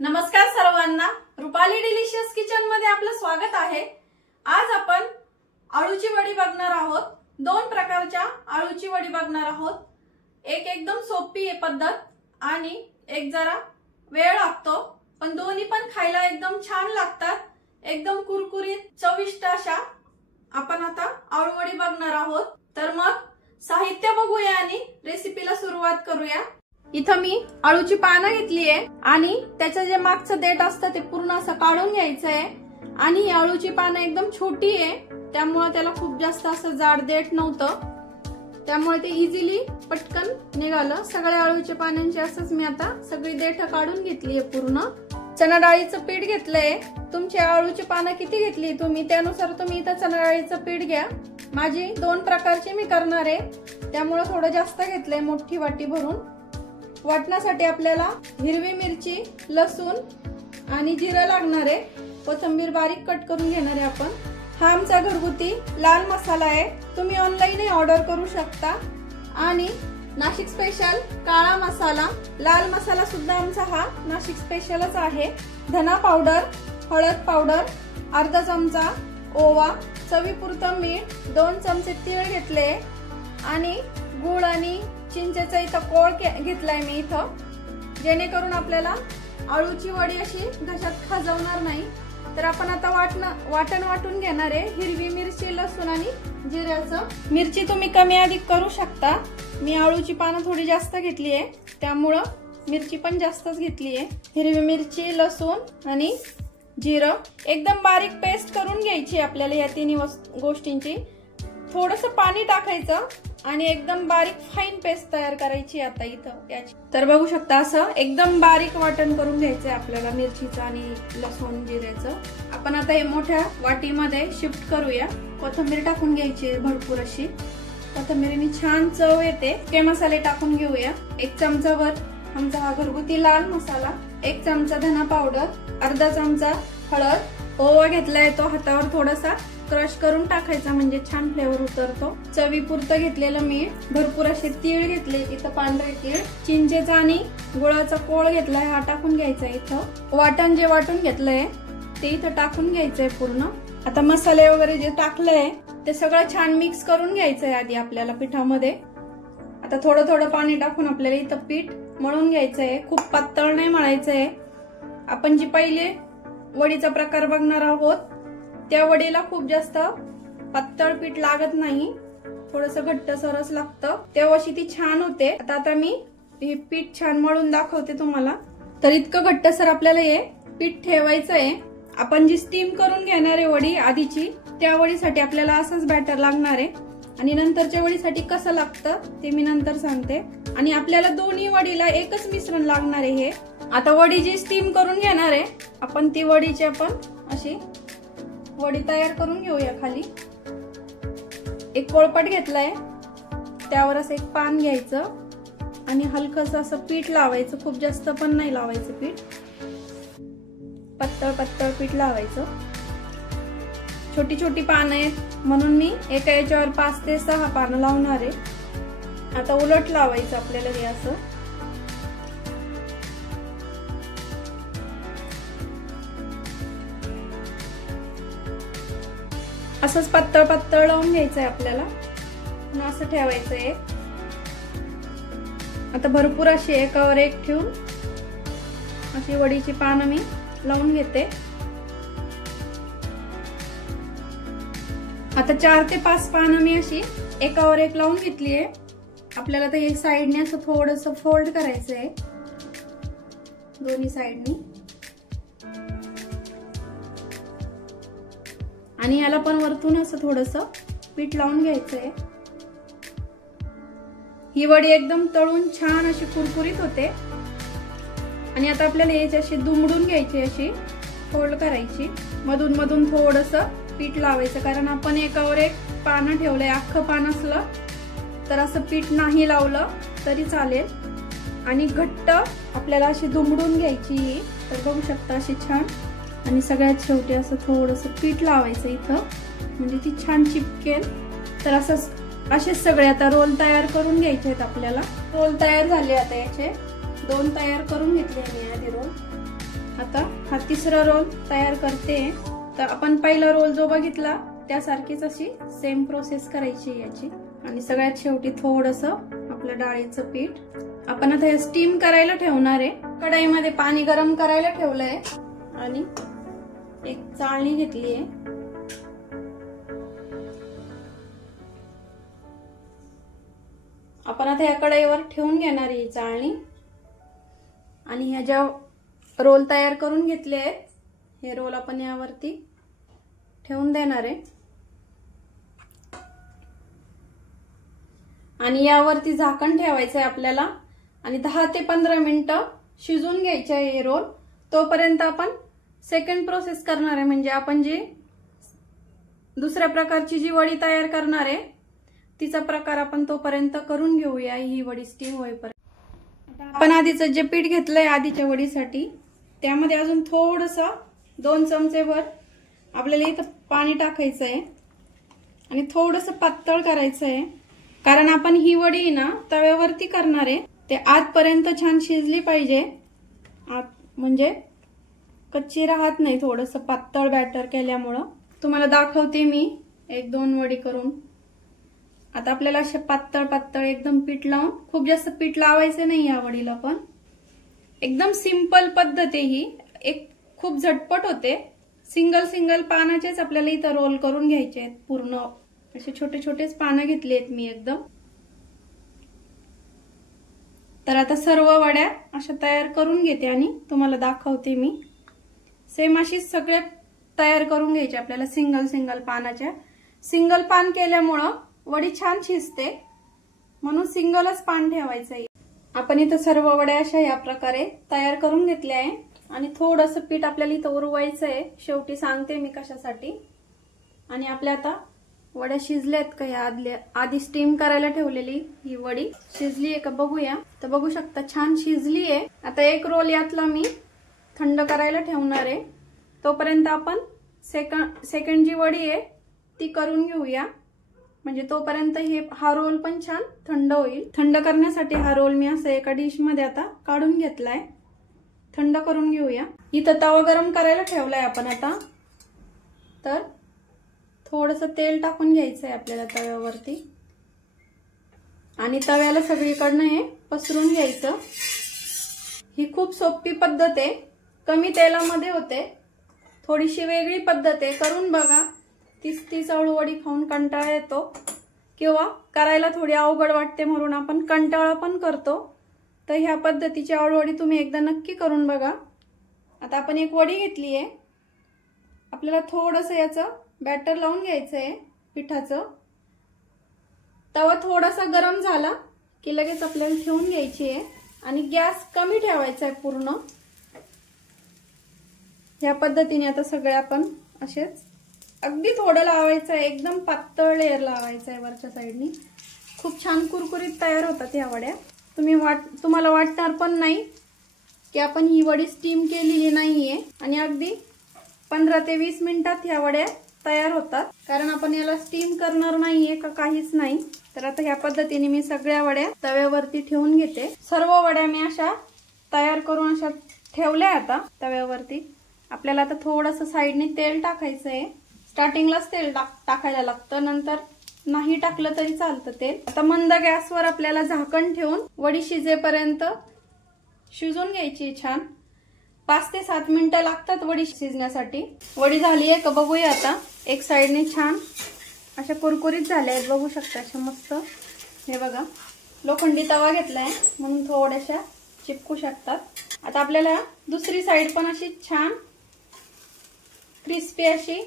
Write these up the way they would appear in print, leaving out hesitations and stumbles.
नमस्कार सर्वांना, Rupali delicious kitchen मध्ये आपलं स्वागत आहे। आज आपण आळूची वडी बघणार आहोत। दोन प्रकारच्या आळूची वडी बघणार आहोत। एक एकदम सोपी पद्धत आणि एक जरा वेळ लागतो, पण दोन्ही पण खायला एकदम छान लागतात। एकदम कुरकुरीत चविष्ट अशा आपण आता आळू वडी बघणार आहोत। तर मग साहित्य बघूया आणि रेसिपीला सुरुवात करूया। इथं मी आळूची पानं घेतली आहे आणि त्याचं जे मागचं देठ असतं ते पूर्ण असं काढून घ्यायचं आहे। आणि ही आळूची पानं एकदम छोटी आहे, त्यामुळे त्याला खूप जास्त असं जाड देठ नव्हतं, त्यामुळे ते इझिली पटकन निघालं। सगळ्या आळूच्या पानांची असंच मी आता सगळी देठ काढून घेतली आहे। पूर्ण चणा डाळीचं पीठ घेतलंय। तुमची आळूची पानं किती घेतली तुम्ही त्यानुसार तुम्ही इथं चणा डाळीचं पीठ घ्या। माझी दोन प्रकारची मी करणार आहे, त्यामुळे थोडं जास्त घेतलंय, मोठी वाटी भरून। वाटण्यासाठी आपल्याला हिरवी मिरची, लसूण आणि जिरं लागणार आहे। कोथिंबीर बारीक कट करून घेणार आहे आपण। हा आमचा घरगुती लाल मसाला आहे, तुम्ही ऑनलाईन ऑर्डर करू शकता। आणि नाशिक स्पेशल काळा मसाला, लाल मसाला सुद्धा आमचा हा नाशिक स्पेशलच आहे। धना पावडर, हळद पावडर, अर्धा चमचा ओवा, चवीपुरतं मीठ, 2 चमचे तीळ घेतले आणि गूळ आणि चिंचेचा इथं कोळ घेतलाय मी इथं, जेणेकरून आपल्याला आळूची वडी अशी घशात खाजवणार नाही। तर आपण आता वाटण वाटून घेणार आहे। हिरवी मिरची, लसूण आणि जिऱ्याचं। मिरची तुम्ही कमी अधिक करू शकता। मी आळूची पानं थोडी जास्त घेतली आहे, त्यामुळं मिरची पण जास्तच घेतली आहे। हिरवी मिरची, लसूण आणि जिरं एकदम बारीक पेस्ट करून घ्यायची आपल्याला या तिन्ही गोष्टींची। थोडंसं पाणी टाकायचं आणि एकदम बारीक फाईन पेस्ट तयार करायची आता इथं याची। तर बघू शकता असं एकदम बारीक वाटण करून घ्यायचंय आपल्याला मिरचीचं आणि लसूण जिऱ्याचं। आपण आता हे मोठ्या वाटीमध्ये शिफ्ट करूया। कोथिंबीर टाकून घ्यायची भरपूर अशी, कोथिंबीरीने छान चव येते। हे मसाले टाकून घेऊया। 1 चमचाभर आमचा हा घरगुती लाल मसाला, 1 चमचा धना पावडर, अर्धा चमचा हळद, ओवा घेतलाय तो हातावर थोडासा क्रश करून टाकायचा, म्हणजे छान फ्लेवर उतरतो। चवीपुरतं घेतलेलं मीठ, भरपूर असे तीळ घेतले इथं, पांढरे तीळ, चिंचेचा आणि गुळाचा कोळ घेतलाय हा टाकून घ्यायचा इथं। वाटण जे वाटून घेतलंय ते इथं टाकून घ्यायचंय पूर्ण। आता मसाले वगैरे जे टाकलंय ते सगळं छान मिक्स करून घ्यायचंय आधी आपल्याला पिठामध्ये। आता थोडं थोडं पाणी टाकून आपल्याला इथं पीठ मळून घ्यायचंय, खूप पातळ नाही मळायचंय। आपण जी पहिले वडीचा प्रकार बघणार आहोत त्या वडीला खूप जास्त पातळ पीठ लागत नाही, थोडंसं घट्टसरच लागतं, तेव्हाशी ती छान होते। आता मी हे पीठ छान मळून दाखवते तुम्हाला। तर इतकं घट्टसर आपल्याला हे पीठ ठेवायचंय। आपण जी स्टीम करून घेणार आहे वडी आधीची, त्या वडीसाठी आपल्याला असंच बॅटर लागणार आहे आणि नंतरच्या वडीसाठी कसं लागतं ते मी नंतर सांगते। आणि आपल्याला दोन्ही वडीला एकच मिश्रण लागणार आहे हे। आता वडी जी स्टीम करून घेणार आहे आपण, ती वडीची आपण अशी वडी तयार करून घेऊया। खाली एक पोळपाट घेतलाय, त्यावर असं एक पान घ्यायचं आणि हलकसं असं पीठ लावायचं, खूप जास्त पण नाही लावायचं पीठ, पातळ पातळ पीठ लावायचं। छोटी छोटी पानं आहेत म्हणून मी एका याच्यावर 5 ते 6 पानं लावणार आहे। आता उलट लावायचं आपल्याला हे असं। असंच पातळ पातळ लावून घ्यायचंय आपल्याला, असं ठेवायचंय। आता भरपूर अशी एकावर एक ठेवून अशी वडीची पानं मी लावून घेते। आता 4 ते 5 पानं मी अशी एकावर एक लावून घेतलीये। आपल्याला तर एक साइडने असं थोडंसं फोल्ड करायचंय दोन्ही साइडनी, आणि याला पण वरतून असं थोडंसं पीठ लावून घ्यायचंय। ही वडी एकदम तळून छान अशी कुरकुरीत होते। आणि आता आपल्याला याची अशी दुमडून घ्यायची, अशी फोल्ड करायची, मधून मधून थोडंसं पीठ लावायचं, कारण आपण एकावर एक पानं ठेवलंय। अख्खं पान असलं तर असं पीठ नाही लावलं तरी चालेल। आणि घट्ट आपल्याला अशी दुमडून घ्यायची। तर बघू शकता अशी छान, आणि सगळ्यात शेवटी असं थोडंसं पीठ लावायचं इथं, म्हणजे ती छान चिपकेल। तर असं असेच सगळे आता रोल तयार करून घ्यायचे आहेत आपल्याला। रोल तयार झाले, आता याचे 2 तयार करून घेतले मी आधी रोल। आता हा तिसरा रोल तयार करते। तर आपण पहिला रोल जो बघितला त्यासारखीच अशी सेम प्रोसेस करायची याची। आणि सगळ्यात शेवटी थोडंसं आपलं डाळीचं पीठ आपण आता हे स्टीम करायला ठेवणार आहे। कढईमध्ये पाणी गरम करायला ठेवलंय आणि एक चाळणी घेतली आहे। आपण आता या कढईवर ठेवून घेणार ही चाळणी आणि ह्या ज्या रोल तयार करून घेतले आहेत हे रोल आपण यावरती ठेवून देणार आहे आणि यावरती झाकण ठेवायचं आहे आपल्याला आणि 10 ते 15 मिनिटं शिजून घ्यायचे आहे हे रोल। तोपर्यंत आपण सेकंड प्रोसेस करणार आहे, म्हणजे आपण जी दुसऱ्या प्रकारची जी वडी तयार करणार आहे तिचा प्रकार आपण तोपर्यंत करून घेऊया ही वडी स्टीम होईपर्यंत। आपण आधीचं जे पीठ घेतलंय आधीच्या वडीसाठी त्यामध्ये अजून थोडंसं 2 चमचेभर आपल्याला इथं पाणी टाकायचं आहे आणि थोडंसं पातळ करायचं आहे, कारण आपण ही वडी ना तव्यावरती करणार आहे। ते आतपर्यंत छान शिजली पाहिजे, आत म्हणजे कच्ची राहत नाही। थोडंसं पातळ बॅटर केल्यामुळं तुम्हाला दाखवते मी 1-2 वडी करून। आता आपल्याला असे पातळ पातळ एकदम पीठ लावून, खूप जास्त पीठ लावायचं नाही या वडीला, पण एकदम सिंपल पद्धत आहे ही, एक खूप झटपट होते। सिंगल पानाचेच आपल्याला इथं रोल करून घ्यायचे आहेत। पूर्ण असे छोटे छोटेच पानं घेतले आहेत मी एकदम। तर आता सर्व वड्या अशा तयार करून घेते आणि तुम्हाला दाखवते मी। सेम अशीच सगळे तयार करून घ्यायचे आपल्याला सिंगल पानाच्या। सिंगल पान केल्यामुळं वडी छान शिजते, म्हणून सिंगलच पान ठेवायचं आहे। आपण इथं सर्व वड्या अशा या प्रकारे तयार करून घेतल्या आहे आणि थोडंसं पीठ आपल्याला इथं उरवायचं आहे, शेवटी सांगते मी कशासाठी। आणि आपल्या आता वड्या शिजल्यात का, या आधी स्टीम करायला ठेवलेली ही वडी शिजली आहे का बघूया। तर बघू शकता छान शिजली आहे। आता एक रोल यातला मी थंड करायला ठेवणार आहे, तोपर्यंत आपण सेकंड जी वडी आहे ती करून घेऊया, म्हणजे तोपर्यंत हा रोल पण छान थंड होईल। थंड करण्यासाठी हा रोल मी असं एका डिश मध्ये आता काढून घेतलाय, थंड करून घेऊया। इथं तवा गरम करायला ठेवलाय आपण आता। तर थोडंसं तेल टाकून घ्यायचंय आपल्याला तव्यावरती आणि तव्याला सगळीकडनं हे पसरून घ्यायचं। ही खूप सोपी पद्धत आहे, कमी तेलामध्ये होते, थोडीशी वेगळी पद्धत आहे, करून बघा। 30 अळूवडी खाऊन कंटाळा येतो किंवा करायला थोडी अवघड वाटते म्हणून आपण कंटाळा पण करतो, तर ह्या पद्धतीची अळूवडी तुम्ही एकदा नक्की करून बघा। आता आपण एक वडी घेतली आहे, आपल्याला थोडंसं याचं बॅटर लावून घ्यायचंय पिठाचं। तवा थोडासा गरम झाला की लगेच आपल्याला ठेवून घ्यायची आहे आणि गॅस कमी ठेवायचा आहे पूर्ण। ह्या पद्धतीने आता सगळे आपण असेच अगदी थोडं लावायचं आहे, एकदम पातळ लेयर लावायचं आहे वरच्या साईडनी। खूप छान कुरकुरीत तयार होतात ह्या वड्या। तुम्हाला वाटणार पण नाही की आपण ही वडी स्टीम केलेली नाहीये आणि अगदी 15 ते 20 मिनिटात ह्या वड्या तयार होतात, कारण आपण याला स्टीम करणार नाहीये का काहीच नाही। तर आता ह्या पद्धतीने मी सगळ्या वड्या तव्यावरती ठेवून घेते। सर्व वड्या मी अशा तयार करून अशा ठेवल्या आता तव्यावरती। आपल्याला आता थोडंसं साईडने तेल टाकायचं आहे, स्टार्टिंगलाच तेल टाकायला लागतं, नंतर नाही टाकलं तरी चालतं तेल। आता मंद गॅसवर आपल्याला झाकण ठेवून वडी शिजेपर्यंत शिजून घ्यायची छान। 5 ते 7 मिनिटं लागतात वडी शिजण्यासाठी। वडी झाली आहे का बघूया आता। एक साईडने छान अशा कुरकुरीत झाल्या आहेत, बघू शकता अशा मस्त। हे बघा, लोखंडी तवा घेतलाय म्हणून थोड्याशा चिपकू शकतात। आता आपल्याला दुसरी साईड पण अशी छान क्रिस्पी अशी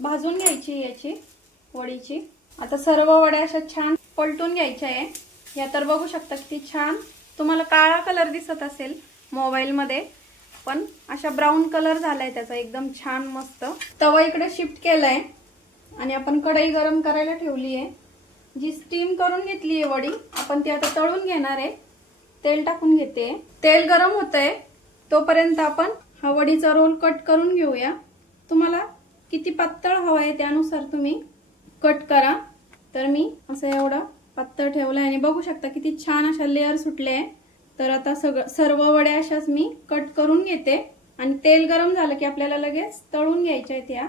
भाजून घ्यायची याची वडीची। आता सर्व वड्या अशा छान पलटून घ्यायच्या आहे। या तर बघू शकता किती छान, तुम्हाला काळा कलर दिसत असेल मोबाईल मध्ये, पण अशा ब्राऊन कलर झालाय त्याचा एकदम छान मस्त। तवा इकडे शिफ्ट केलाय आणि आपण कढई गरम करायला ठेवली आहे। जी स्टीम करून घेतली आहे वडी आपण ती आता तळून घेणार आहे। तेल टाकून घेते, तेल गरम होतंय तोपर्यंत आपण हा वडीचा रोल कट करून घेऊया। तुम्हाला किती पातळ हवा आहे त्यानुसार तुम्ही कट करा। तर मी असं एवढा पातळ ठेवलाय आणि बघू शकता किती छान अशा लेयर सुटले। तर आता सर्व वड्या अशाच मी कट करून घेते आणि तेल गरम झालं की आपल्याला लगेच तळून घ्यायचे आहेत या।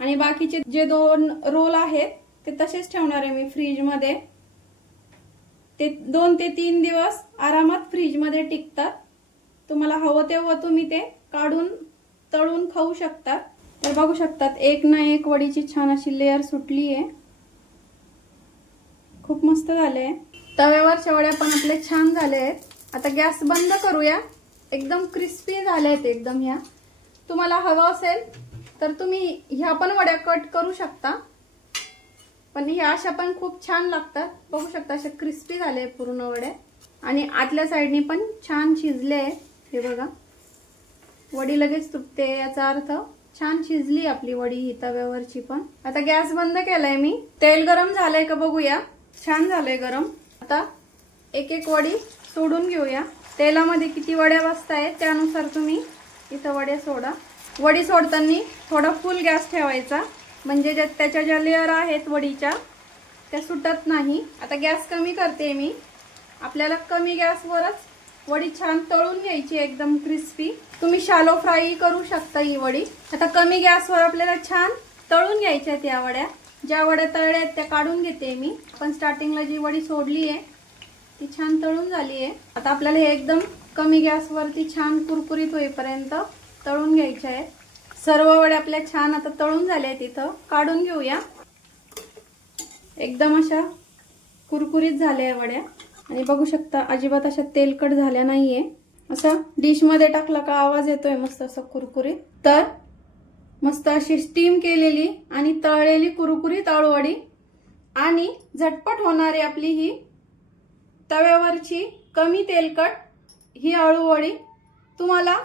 आणि बाकीचे जे 2 रोल आहेत ते तसेच ठेवणार आहे मी फ्रीज मध्ये। ते 2 ते 3 दिवस आरामात फ्रीज मध्ये टिकतात। तुम्हाला हवं तेव्हा तुम्ही ते काढून तळून खाऊ शकता। तर बघू शकतात एक ना एक वडीची छान अशी लेयर सुटली आहे, खूप मस्त झाले। तव्यावरच्या वड्या पण आपले छान झाले आहेत। आता गॅस बंद करूया। एकदम क्रिस्पी झाले आहेत एकदम ह्या। तुम्हाला हवं असेल तर तुम्ही ह्या पण वड्या कट करू शकता, पण ह्या अशा पण खूप छान लागतात। बघू शकता अशा क्रिस्पी झाले पूर्ण वड्या आणि आतल्या साइडनी पण छान शिजले। हे बघा वडी लगेच तुटते, याचा अर्थ छान शिजली आपली वडी ही तव्यावरची पण। आता गॅस बंद केलाय मी। तेल गरम झालंय का बघूया। छान झालंय गरम। आता एक एक वडी सोडून घेऊया। तेलामध्ये किती वड्या बसतायत त्यानुसार तुम्ही इथं वड्या सोडा। वडी सोडताना थोडा फुल गॅस ठेवायचा, म्हणजे त्याच्या ज्या लेयर आहेत वडीच्या त्या सुटत नाही। आता गॅस कमी करते मी। आपल्याला कमी गॅसवरच वडी छान तळून घ्यायची एकदम क्रिस्पी। तुम्ही शॅलो फ्राय करू शकता ही वडी। आता कमी गॅसवर आपल्याला छान तळून घ्यायच्या आहेत या वड्या। ज्या वड्या तळल्या आहेत त्या काढून घेते मी। पण स्टार्टिंगला जी वडी सोडली आहे ती छान तळून झाली आहे। आता आपल्याला हे एकदम कमी गॅसवरती छान कुरकुरीत होईपर्यंत तळून घ्यायचे आहेत। सर्व वड्या आपल्या छान आता तळून झाल्या आहेत। इथं काढून घेऊया। एकदम अशा कुरकुरीत झाल्या वड्या आणि बघू शकता अजिबात अशा तेलकट झाल्या नाहीये। असं डिश मध्ये टाकला का आवाज येतोय मस्त असं कुरकुरीत। तर मस्त अशी स्टीम केलेली आणि तळलेली कुरकुरीत आळूवडी आणि झटपट होणारी आपली ही तव्यावरची कमी तेलकट ही आळूवडी। तुम्हाला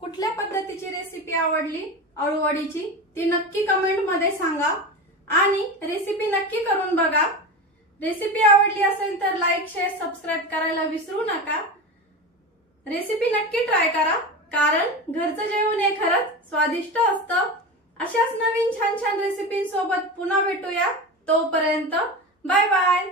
कुठल्या पद्धतीची रेसिपी आवडली आळूवडीची ती नक्की कमेंट मध्ये सांगा आणि रेसिपी नक्की करून बघा। रेसिपी आवडली असेल तर लाईक, शेअर, सबस्क्राइब करायला विसरू नका। रेसिपी नक्की ट्राय करा, कारण घरचं जेवण हे खरंच स्वादिष्ट असतं। अशाच नवीन छान छान रेसिपींसोबत पुन्हा भेटूया। तोपर्यंत बाय बाय।